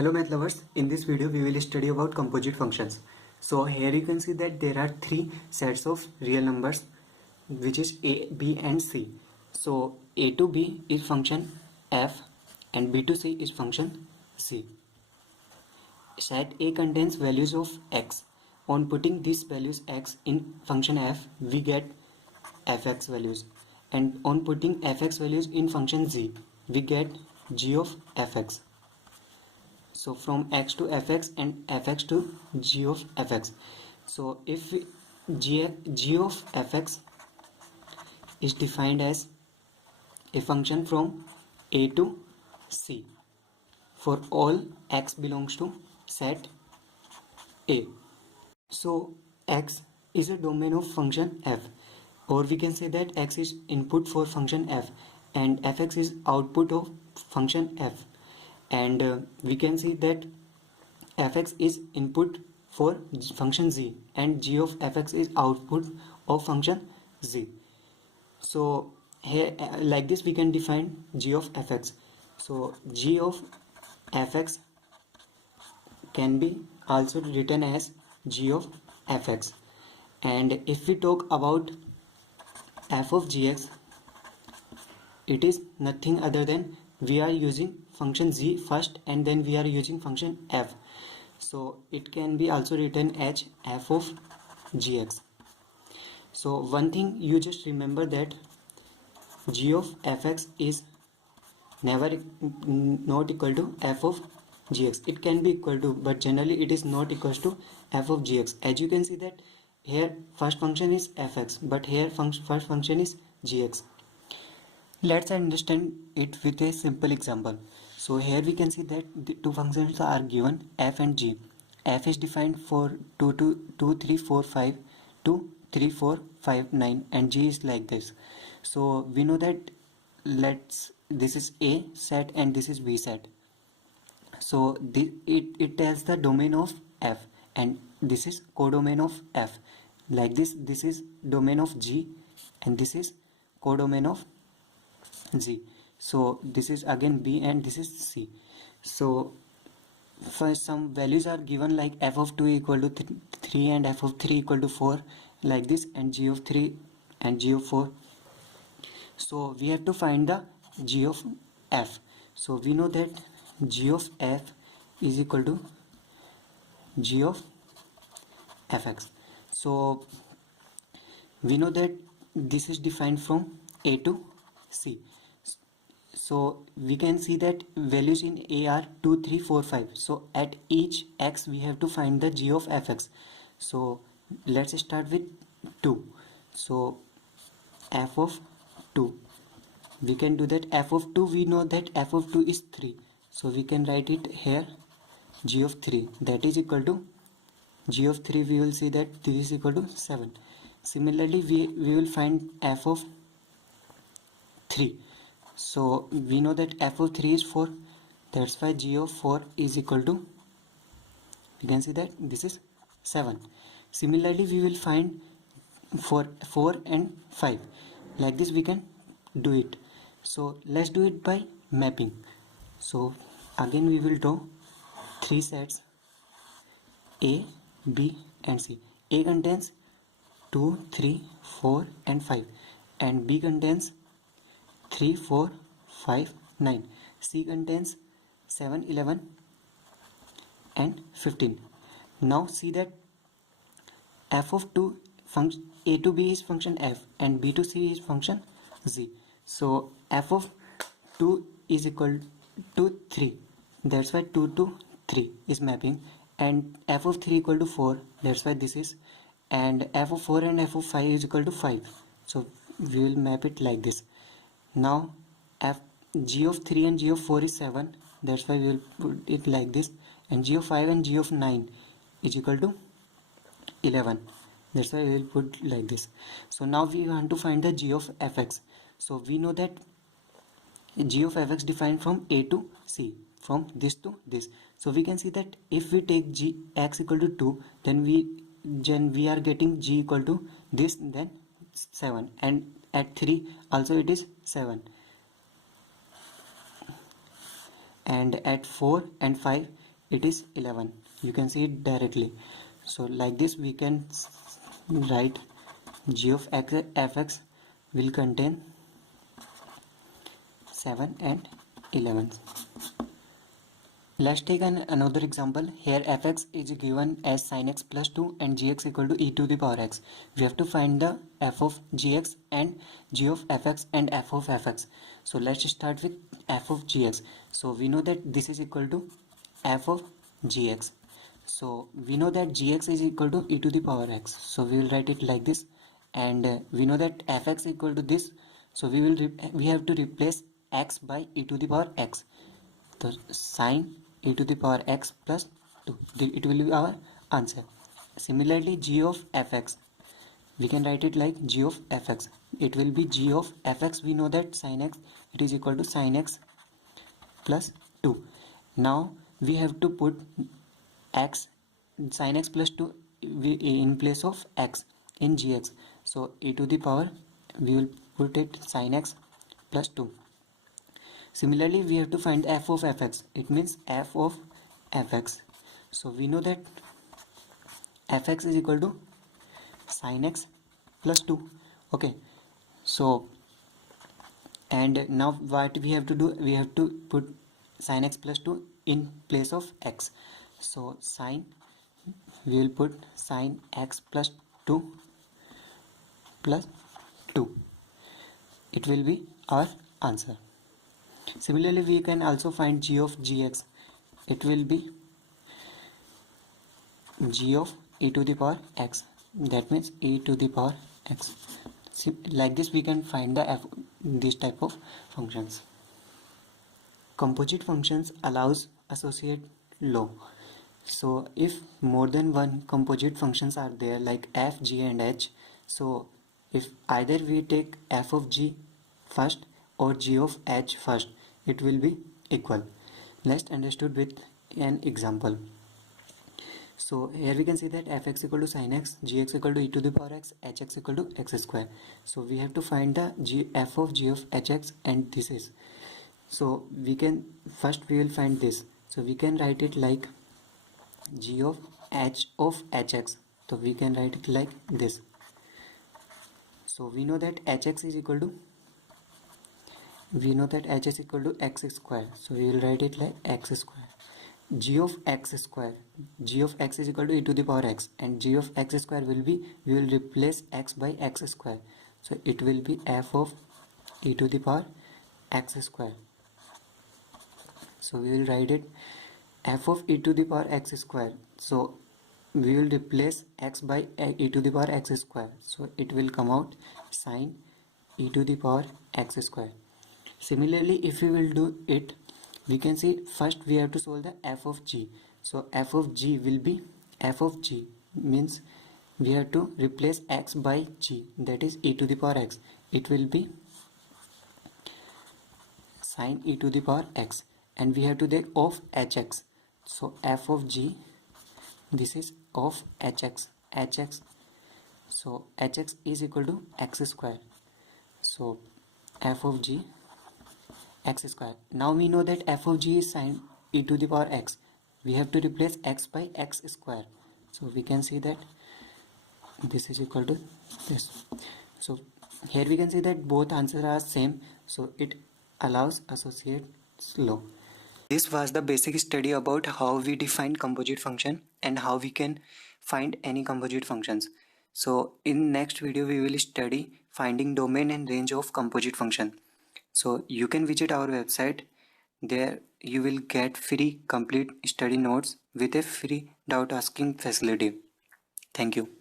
Hello math lovers, in this video we will study about composite functions. So here you can see that there are three sets of real numbers which is a, b and c. So a to b is function f and b to c is function c. Set a contains values of x. On putting these values x in function f, we get fx values, and on putting fx values in function z, we get g of fx. So from x to fx and fx to g of fx. So if g of fx is defined as a function from a to c for all x belongs to set a. So x is a domain of function f, or we can say that x is input for function f and fx is output of function f, and we can see that fx is input for function z and g of fx is output of function z. So here like this we can define g of fx. So g of fx can be also written as g of fx, and if we talk about f of gx, it is nothing other than we are using function z first and then we are using function f. So it can be also written as f of gx. So one thing you just remember that g of fx is never not equal to f of gx. It can be equal to, but generally it is not equals to f of gx. As you can see that here first function is fx, but here first function is gx. Let's understand it with a simple example. So here we can see that the two functions are given, f and g. F is defined for 2, 3, 4, 5, 2, 3, 4, 5, 9, and g is like this. So we know that this is a set and this is b set. So it tells the domain of f, and this is codomain of f. Like this is domain of g and this is codomain of z. So this is again b and this is c. So for some values are given like f of 2 equal to 3 and f of 3 equal to 4, like this, and g of 3 and g of 4. So we have to find the g of f. So we know that g of f is equal to g of fx. So we know that this is defined from a to c. So we can see that values in a are 2, 3, 4, 5. So at each x we have to find the g of fx. So let's start with 2. So f of 2, we can do that. F of 2, we know that f of 2 is 3. So we can write it here g of 3, that is equal to g of 3, we will see that this is equal to 7. Similarly we will find f of 3. So we know that f of 3 is 4, that's why g of 4 is equal to, we can see that this is 7. Similarly we will find for 4 and 5, like this we can do it. So let's do it by mapping. So again we will draw three sets a, b and c. A contains 2, 3, 4 and 5, and b contains 3, 4, 5, 9. C contains 7, 11 and 15. Now see that f of 2, function a to b is function f and b to c is function z. So f of 2 is equal to 3, that's why 2 to 3 is mapping, and f of 3 equal to 4, that's why this is, and f of 4 and f of 5 is equal to 5. So we will map it like this. Now g of 3 and g of 4 is 7, that's why we will put it like this, and g of 5 and g of 9 is equal to 11, that's why we will put like this. So now we want to find the g of fx. So we know that g of fx defined from a to c, from this to this. So we can see that if we take g x equal to 2, then we are getting g equal to this, then 7, and at 3 also it is 7, and at 4 and 5 it is 11. You can see it directly. So like this we can write g of fx will contain 7 and 11. Let's take another example. Here fx is given as sin x plus 2 and gx equal to e to the power x. We have to find the f of gx and g of fx and f of fx. So let's start with f of gx. So we know that this is equal to f of gx. So we know that gx is equal to e to the power x. So we will write it like this. And we know that fx equal to this. So we have to replace x by e to the power x. So sin e to the power x plus 2, it will be our answer. Similarly, g of fx, we can write it like g of fx. It will be g of fx. We know that sin x, it is equal to sin x plus 2. Now we have to put x, sin x plus 2 in place of x in gx. So e to the power, we will put it sin x plus 2. Similarly, we have to find f of fx. It means f of fx. So we know that fx is equal to sin x plus 2. Okay. So, and now what we have to do? We have to put sin x plus 2 in place of x. So sin, we will put sin x plus 2 plus 2. It will be our answer. Similarly, we can also find g of gx. It will be g of e to the power x. That means e to the power x. See, like this we can find this type of functions. Composite functions allows associate law. So if more than one composite functions are there like f, g and h, so if either we take f of g first or g of h first, it will be equal. Let's understood with an example. So here we can see that fx equal to sin x, gx equal to e to the power x, hx equal to x square. So we have to find the f of g of hx, and this is. So we can first we will find this. So we can write it like g of h of hx. So we can write it like this. So we know that hx is equal to, we know that h is equal to x square. So we will write it like x square. G of x square, g of x is equal to e to the power x, and g of x square will be, we will replace x by x square. So it will be f of e to the power x square. So we will write it f of e to the power x square. So we will replace x by e to the power x square. So it will come out sin e to the power x square. Similarly, if we will do it, we can see first we have to solve the f of g. So f of g will be, f of g means we have to replace x by g, that is e to the power x. It will be sin e to the power x, and we have to take of hx. So f of g, this is of hx. So hx is equal to x square. So f of g x square. Now we know that f of g is sin e to the power x. We have to replace x by x square. So we can see that this is equal to this. So here we can see that both answers are same. So it allows associate law. This was the basic study about how we define composite function and how we can find any composite functions. So in next video we will study finding domain and range of composite function. So you can visit our website. There you will get free complete study notes with a free doubt asking facility. Thank you.